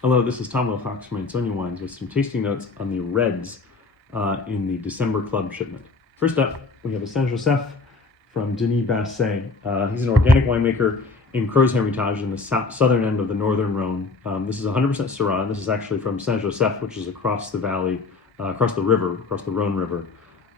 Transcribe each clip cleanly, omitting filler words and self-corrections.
Hello, this is Tom Wilcox from Ansonia Wines with some tasting notes on the reds in the December Club shipment. First up, we have a Saint Joseph from Denis Basset. He's an organic winemaker in Crozes Hermitage in the southern end of the northern Rhone. This is 100% Syrah, and this is actually from Saint Joseph, which is across the valley, across the Rhone River.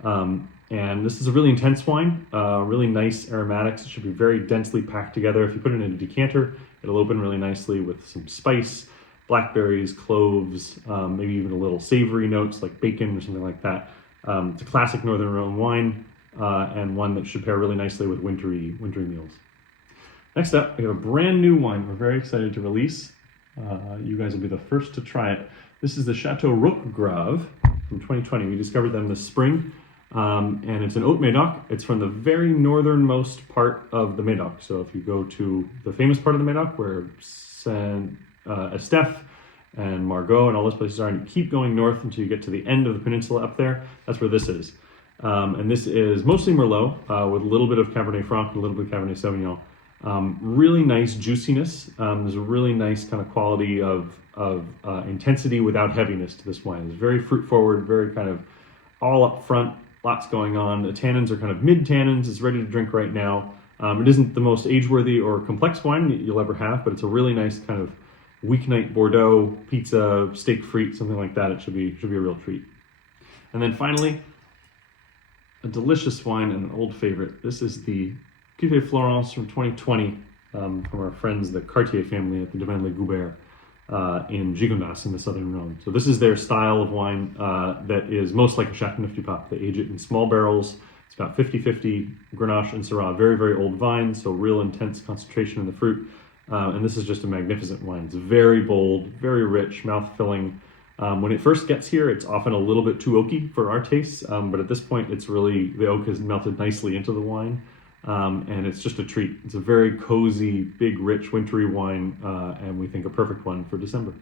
And this is a really intense wine, really nice aromatics. It should be very densely packed together. If you put it in a decanter, it'll open really nicely with some spice, blackberries, cloves, maybe even a little savory notes like bacon or something like that. It's a classic Northern Rhone wine and one that should pair really nicely with wintry meals. Next up, we have a brand new wine we're very excited to release. You guys will be the first to try it. This is the Chateau Roquegrave from 2020. We discovered them this spring, and it's an Haute Médoc. It's from the very northernmost part of the Médoc. So if you go to the famous part of the Médoc where Saint Estèphe and Margaux and all those places are, and you keep going north until you get to the end of the peninsula up there, that's where this is. And this is mostly Merlot with a little bit of Cabernet Franc and a little bit of Cabernet Sauvignon. Really nice juiciness. There's a really nice kind of quality of intensity without heaviness to this wine. It's very fruit forward, very kind of all up front, lots going on. The tannins are kind of mid tannins. It's ready to drink right now. It isn't the most age-worthy or complex wine you'll ever have, but it's a really nice kind of weeknight Bordeaux, pizza, steak frite, something like that. It should be a real treat. And then finally, a delicious wine and an old favorite. This is the Cuvée Florence from 2020 from our friends, the Cartier family at the Domaine Les Gouberts in Gigondas in the southern Rhone. So this is their style of wine that is most like a Chateauneuf du Pape. They age it in small barrels. It's about 50-50 Grenache and Syrah. Very, very old vine, so real intense concentration in the fruit. And this is just a magnificent wine. It's very bold, very rich, mouth-filling. When it first gets here, it's often a little bit too oaky for our tastes, but at this point, it's really, the oak has melted nicely into the wine, and it's just a treat. It's a very cozy, big, rich, wintry wine, and we think a perfect one for December.